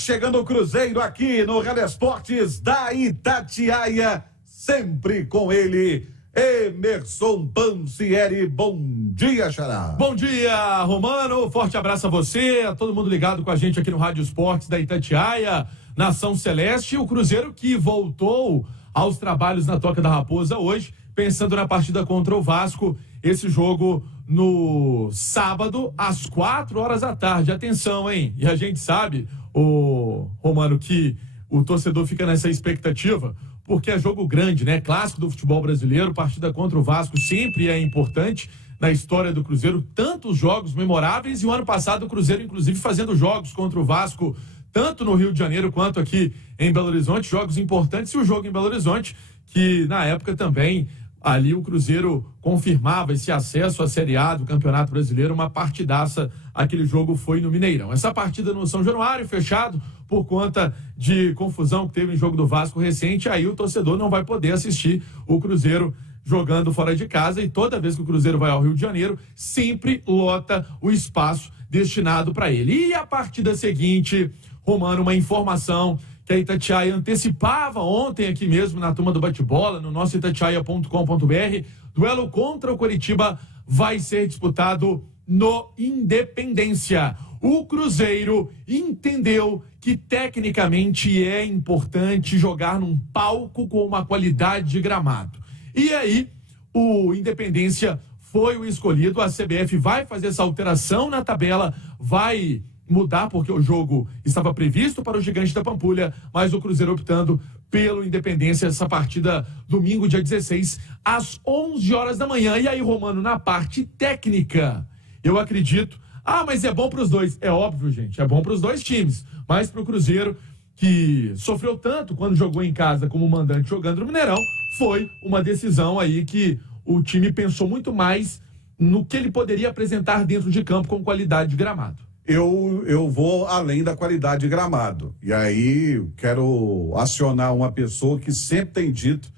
Chegando o Cruzeiro aqui no Rádio Esportes da Itatiaia, sempre com ele, Emerson Pansieri. Bom dia, Xará. Bom dia, Romano. Forte abraço a você, a todo mundo ligado com a gente aqui no Rádio Esportes da Itatiaia, Nação Celeste. O Cruzeiro que voltou aos trabalhos na Toca da Raposa hoje, pensando na partida contra o Vasco. Esse jogo no sábado, às 4h da tarde. Atenção, hein? E a gente sabe, Romano, que o torcedor fica nessa expectativa, porque é jogo grande, né? Clássico do futebol brasileiro, partida contra o Vasco sempre é importante na história do Cruzeiro, tantos jogos memoráveis, e o ano passado o Cruzeiro, inclusive, fazendo jogos contra o Vasco, tanto no Rio de Janeiro quanto aqui em Belo Horizonte, jogos importantes, e o jogo em Belo Horizonte, que na época também ali o Cruzeiro confirmava esse acesso à Série A do Campeonato Brasileiro, uma partidaça. Aquele jogo foi no Mineirão. Essa partida no São Januário, fechado por conta de confusão que teve em jogo do Vasco recente, aí o torcedor não vai poder assistir o Cruzeiro jogando fora de casa, e toda vez que o Cruzeiro vai ao Rio de Janeiro, sempre lota o espaço destinado para ele. E a partida seguinte, Romano, uma informação que a Itatiaia antecipava ontem aqui mesmo na turma do bate-bola, no nosso itatiaia.com.br, duelo contra o Coritiba vai ser disputado no Independência. O Cruzeiro entendeu que tecnicamente é importante jogar num palco com uma qualidade de gramado. E aí, o Independência foi o escolhido, a CBF vai fazer essa alteração na tabela, vai mudar, porque o jogo estava previsto para o Gigante da Pampulha, mas o Cruzeiro optando pelo Independência, essa partida domingo, dia 16, às 11h da manhã. E aí, Romano, na parte técnica, eu acredito, mas é bom para os dois. É óbvio, gente, é bom para os dois times, mas para o Cruzeiro, que sofreu tanto quando jogou em casa como mandante jogando no Mineirão, foi uma decisão aí que o time pensou muito mais no que ele poderia apresentar dentro de campo com qualidade de gramado. Eu vou além da qualidade de gramado. E aí quero acionar uma pessoa que sempre tem dito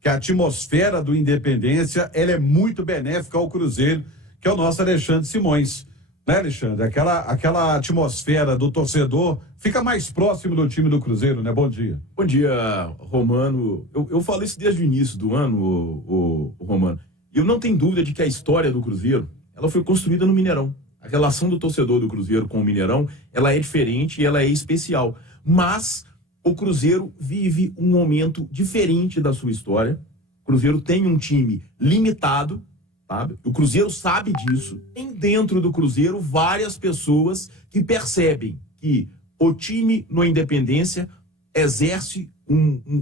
que a atmosfera do Independência ela é muito benéfica ao Cruzeiro, que é o nosso Alexandre Simões. Né, Alexandre? Aquela atmosfera do torcedor fica mais próximo do time do Cruzeiro, né? Bom dia. Bom dia, Romano. Eu falo isso desde o início do ano, Romano. E eu não tenho dúvida de que a história do Cruzeiro ela foi construída no Mineirão. A relação do torcedor do Cruzeiro com o Mineirão, ela é diferente e ela é especial. Mas o Cruzeiro vive um momento diferente da sua história. O Cruzeiro tem um time limitado, sabe? O Cruzeiro sabe disso. Tem dentro do Cruzeiro várias pessoas que percebem que o time no Independência exerce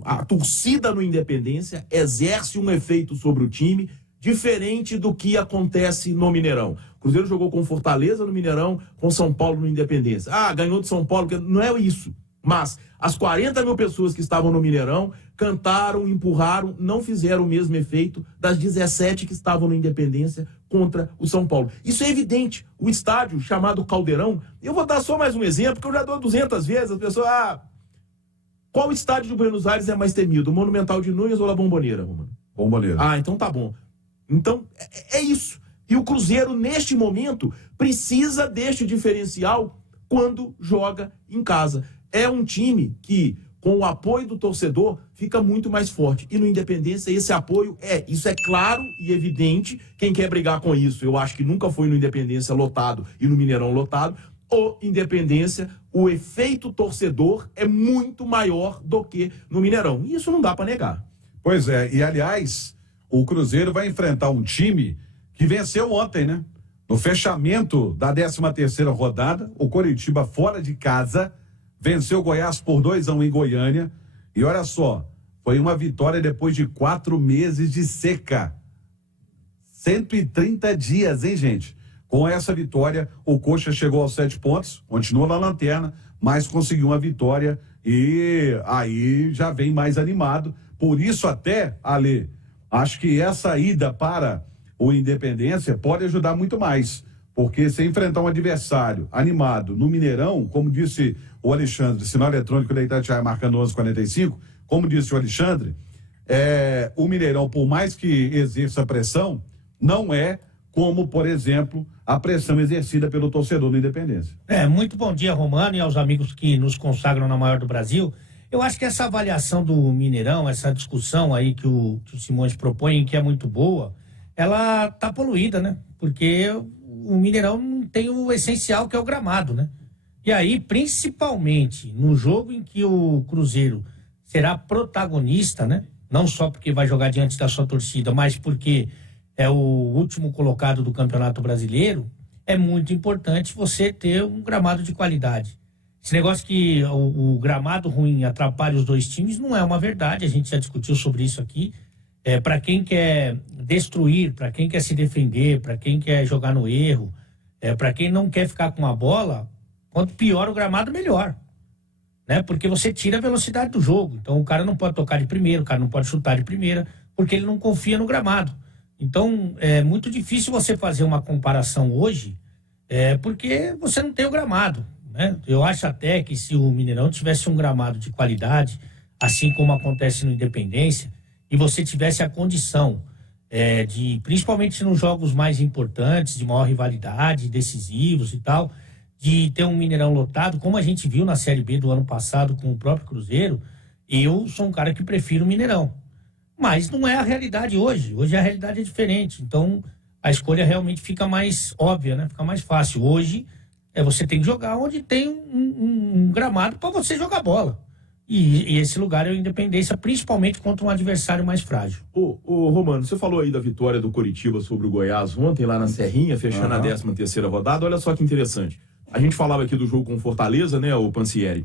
a torcida no Independência exerce um efeito sobre o time diferente do que acontece no Mineirão. O Cruzeiro jogou com Fortaleza no Mineirão, com São Paulo no Independência. Ganhou de São Paulo, não é isso. Mas as 40 mil pessoas que estavam no Mineirão cantaram, empurraram, não fizeram o mesmo efeito das 17 que estavam no Independência contra o São Paulo. Isso é evidente. O estádio chamado Caldeirão, eu vou dar só mais um exemplo, porque eu já dou 200 vezes, as pessoas, qual estádio de Buenos Aires é mais temido, o Monumental de Nunes ou a Bombonera, Romano? Bombonera. Então tá bom. Então, é isso. E o Cruzeiro, neste momento, precisa deste diferencial quando joga em casa. É um time que, com o apoio do torcedor, fica muito mais forte. E no Independência, esse apoio isso é claro e evidente. Quem quer brigar com isso, eu acho que nunca foi no Independência lotado e no Mineirão lotado. O Independência, o efeito torcedor é muito maior do que no Mineirão. E isso não dá para negar. Pois é, e aliás, o Cruzeiro vai enfrentar um time que venceu ontem, né? No fechamento da 13ª rodada, o Coritiba fora de casa venceu o Goiás por 2-1 em Goiânia. E olha só, foi uma vitória depois de 4 meses de seca. 130 dias, hein, gente? Com essa vitória, o Coxa chegou aos 7 pontos, continua na lanterna, mas conseguiu uma vitória e aí já vem mais animado. Por isso até, Ale, acho que essa ida para o Independência pode ajudar muito mais, porque se enfrentar um adversário animado no Mineirão, como disse o Alexandre, sinal eletrônico da Itatiaia marcando 11:45, como disse o Alexandre, o Mineirão, por mais que exerça pressão, não é como, por exemplo, a pressão exercida pelo torcedor do Independência. Muito bom dia, Romano, e aos amigos que nos consagram na maior do Brasil. Eu acho que essa avaliação do Mineirão, essa discussão aí que o Simões propõe, que é muito boa, ela tá poluída, né? Porque o Mineirão não tem o essencial, que é o gramado, né? E aí, principalmente no jogo em que o Cruzeiro será protagonista, né? Não só porque vai jogar diante da sua torcida, mas porque é o último colocado do Campeonato Brasileiro, é muito importante você ter um gramado de qualidade. Esse negócio que o gramado ruim atrapalha os dois times não é uma verdade, a gente já discutiu sobre isso aqui. Para quem quer destruir, para quem quer se defender, para quem quer jogar no erro, para quem não quer ficar com a bola, quanto pior o gramado, melhor. Né? Porque você tira a velocidade do jogo. Então o cara não pode tocar de primeira, o cara não pode chutar de primeira, porque ele não confia no gramado. Então, é muito difícil você fazer uma comparação hoje, porque você não tem o gramado, né? Eu acho até que se o Mineirão tivesse um gramado de qualidade, assim como acontece no Independência, e você tivesse a condição principalmente nos jogos mais importantes, de maior rivalidade, decisivos e tal, de ter um Mineirão lotado, como a gente viu na Série B do ano passado com o próprio Cruzeiro, eu sou um cara que prefiro o Mineirão. Mas não é a realidade hoje. Hoje a realidade é diferente. Então, a escolha realmente fica mais óbvia, né? Fica mais fácil. Hoje, você tem que jogar onde tem um gramado para você jogar bola. E esse lugar é o Independência, principalmente contra um adversário mais frágil. Ô, Romano, você falou aí da vitória do Coritiba sobre o Goiás ontem, lá na Serrinha, fechando a 13ª rodada. Olha só que interessante. A gente falava aqui do jogo com o Fortaleza, né, o Pansieri?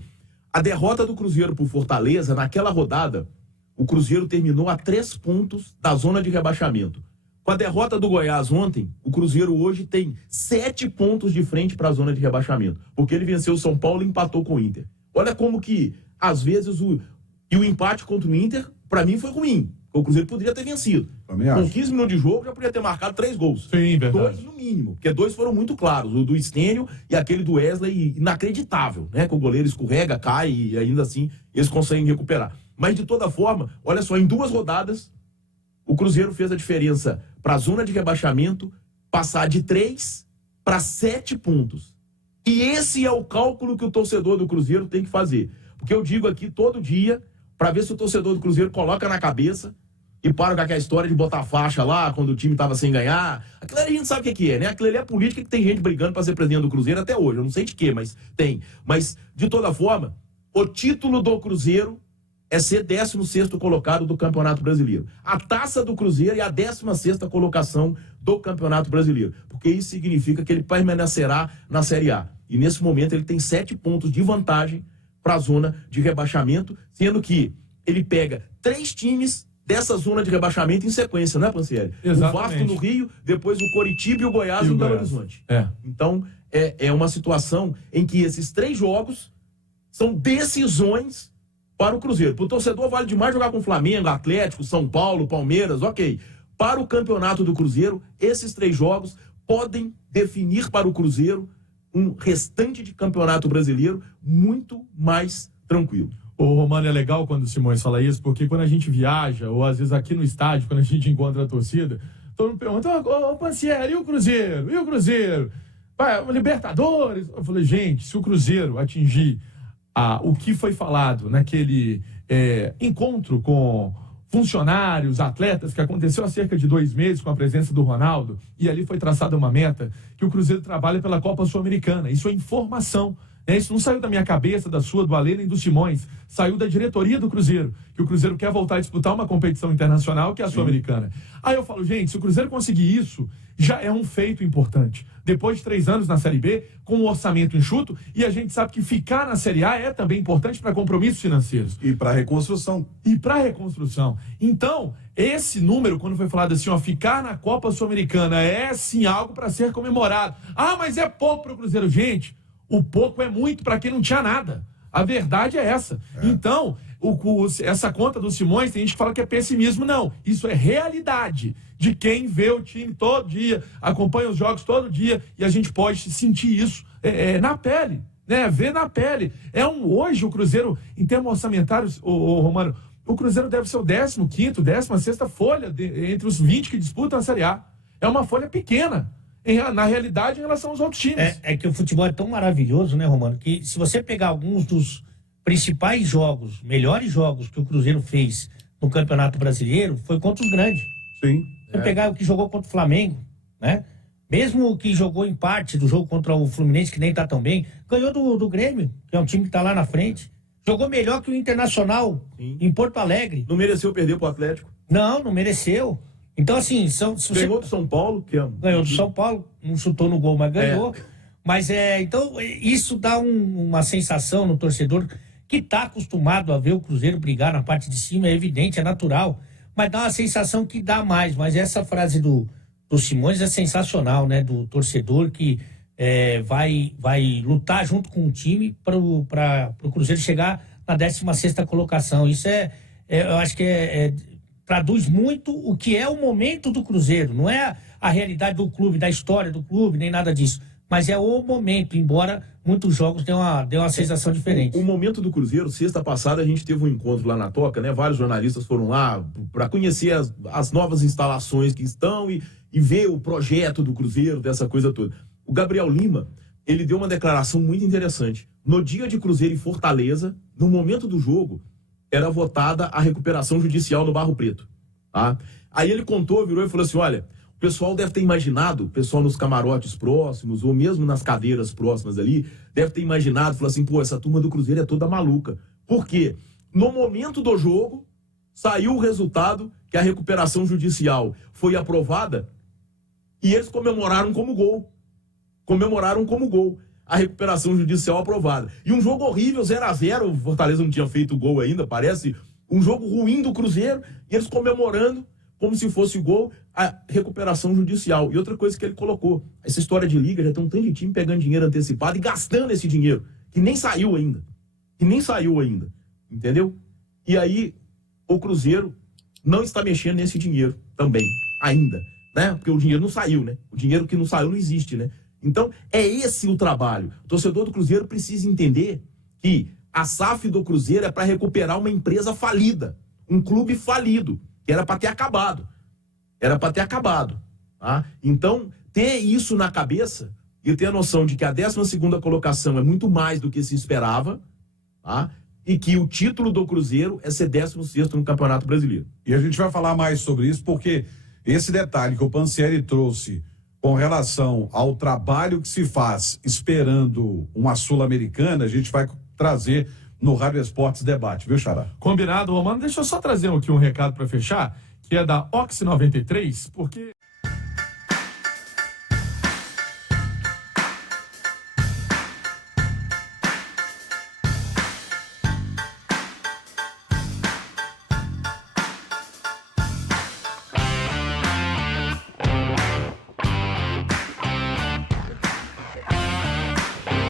A derrota do Cruzeiro pro Fortaleza, naquela rodada, o Cruzeiro terminou a 3 pontos da zona de rebaixamento. Com a derrota do Goiás ontem, o Cruzeiro hoje tem 7 pontos de frente para a zona de rebaixamento, porque ele venceu o São Paulo e empatou com o Inter. Olha como que, às vezes, o empate contra o Inter, para mim, foi ruim. O Cruzeiro poderia ter vencido. Com 15 minutos de jogo, já poderia ter marcado 3 gols. Sim, verdade. 2 no mínimo, porque 2 foram muito claros. O do Stênio e aquele do Wesley, inacreditável, né? Que o goleiro escorrega, cai e ainda assim eles conseguem recuperar. Mas, de toda forma, olha só, em 2 rodadas, o Cruzeiro fez a diferença para a zona de rebaixamento passar de 3 para 7 pontos. E esse é o cálculo que o torcedor do Cruzeiro tem que fazer. Porque eu digo aqui todo dia, para ver se o torcedor do Cruzeiro coloca na cabeça e para com aquela história de botar faixa lá quando o time estava sem ganhar. Aquilo ali a gente sabe o que é, né? Aquilo ali é política, que tem gente brigando para ser presidente do Cruzeiro até hoje. Eu não sei de quê, mas tem. Mas, de toda forma, o título do Cruzeiro é ser 16º colocado do Campeonato Brasileiro. A taça do Cruzeiro é a 16ª colocação do Campeonato Brasileiro. Porque isso significa que ele permanecerá na Série A. E nesse momento ele tem 7 pontos de vantagem para a zona de rebaixamento, sendo que ele pega 3 times dessa zona de rebaixamento em sequência, não é, Pansieri? Exatamente. O Vasco no Rio, depois o Coritiba e o Goiás em Belo Horizonte. Então, é uma situação em que esses 3 jogos são decisões para o Cruzeiro. Para o torcedor vale demais jogar com Flamengo, Atlético, São Paulo, Palmeiras, ok. Para o campeonato do Cruzeiro, esses 3 jogos podem definir para o Cruzeiro um restante de campeonato brasileiro muito mais tranquilo. Ô, Romano, é legal quando o Simões fala isso, porque quando a gente viaja, ou às vezes aqui no estádio, quando a gente encontra a torcida, todo mundo pergunta, ô, Pansieri, e o Cruzeiro? E o Cruzeiro? Vai, Libertadores? Eu falei, gente, se o Cruzeiro atingir o que foi falado naquele encontro com funcionários, atletas, que aconteceu há cerca de 2 meses com a presença do Ronaldo, e ali foi traçada uma meta que o Cruzeiro trabalha pela Copa Sul-Americana. Isso é informação. Isso não saiu da minha cabeça, da sua, do Alê, nem do Simões. Saiu da diretoria do Cruzeiro, que o Cruzeiro quer voltar a disputar uma competição internacional, que é a Sul-Americana. Aí eu falo, gente, se o Cruzeiro conseguir isso, já é um feito importante. Depois de 3 anos na Série B, com um orçamento enxuto, e a gente sabe que ficar na Série A é também importante para compromissos financeiros. E para reconstrução. Então, esse número, quando foi falado assim, ficar na Copa Sul-Americana é sim algo para ser comemorado. Ah, mas é pouco para o Cruzeiro. Gente, o pouco é muito para quem não tinha nada. A verdade é essa. Então, essa conta do Simões, tem gente que fala que é pessimismo. Não, isso é realidade de quem vê o time todo dia, acompanha os jogos todo dia, e a gente pode sentir isso na pele, né? Ver na pele. Hoje o Cruzeiro, em termos orçamentários, Romano, o Cruzeiro deve ser o 15º, 16ª folha entre os 20 que disputam a Série A. é uma folha pequena, na realidade, em relação aos outros times. É que o futebol é tão maravilhoso, né, Romano, que se você pegar alguns dos principais jogos, melhores jogos que o Cruzeiro fez no Campeonato Brasileiro, foi contra os grandes. Sim. Você pegar o que jogou contra o Flamengo, né? Mesmo o que jogou em parte do jogo contra o Fluminense, que nem tá tão bem, ganhou do Grêmio, que é um time que tá lá na frente. Jogou melhor que o Internacional, em Porto Alegre. Não mereceu perder pro Atlético? Não mereceu. Então, assim... Ganhou do São Paulo, que é... Ganhou do São Paulo, não chutou no gol, mas ganhou. Mas então, isso dá uma sensação no torcedor que tá acostumado a ver o Cruzeiro brigar na parte de cima, é evidente, é natural. Mas dá uma sensação que dá mais. Mas essa frase do Simões é sensacional, né? Do torcedor que vai lutar junto com o time para o Cruzeiro chegar na 16ª colocação. Isso eu acho que traduz muito o que é o momento do Cruzeiro. Não é a realidade do clube, da história do clube, nem nada disso. Mas é o momento, embora muitos jogos dê uma sensação diferente. O momento do Cruzeiro, sexta passada a gente teve um encontro lá na Toca, né? Vários jornalistas foram lá para conhecer as novas instalações que estão e ver o projeto do Cruzeiro, dessa coisa toda. O Gabriel Lima, ele deu uma declaração muito interessante. No dia de Cruzeiro e Fortaleza, no momento do jogo, era votada a recuperação judicial no Barro Preto. Tá? Aí ele virou e falou assim, olha, o pessoal deve ter imaginado, o pessoal nos camarotes próximos, ou mesmo nas cadeiras próximas ali, deve ter imaginado, falou assim, pô, essa turma do Cruzeiro é toda maluca. Por quê? No momento do jogo, saiu o resultado que a recuperação judicial foi aprovada e eles comemoraram como gol. A recuperação judicial aprovada. E um jogo horrível, 0-0, o Fortaleza não tinha feito gol ainda, parece um jogo ruim do Cruzeiro, e eles comemorando como se fosse gol, a recuperação judicial. E outra coisa que ele colocou, essa história de liga, já tem um tanto de time pegando dinheiro antecipado e gastando esse dinheiro, que nem saiu ainda, entendeu? E aí, o Cruzeiro não está mexendo nesse dinheiro também, ainda, né? Porque o dinheiro não saiu, né? O dinheiro que não saiu não existe, né? Então, é esse o trabalho. O torcedor do Cruzeiro precisa entender que a SAF do Cruzeiro é para recuperar uma empresa falida, um clube falido, que era para ter acabado. Tá? Então, ter isso na cabeça e ter a noção de que a 12ª colocação é muito mais do que se esperava, tá? E que o título do Cruzeiro é ser 16º no Campeonato Brasileiro. E a gente vai falar mais sobre isso, porque esse detalhe que o Pansieri trouxe com relação ao trabalho que se faz esperando uma Sul-Americana, a gente vai trazer no Rádio Esportes Debate, viu, Xará? Combinado, Romano. Deixa eu só trazer aqui um recado para fechar, que é da Oxy 93, porque...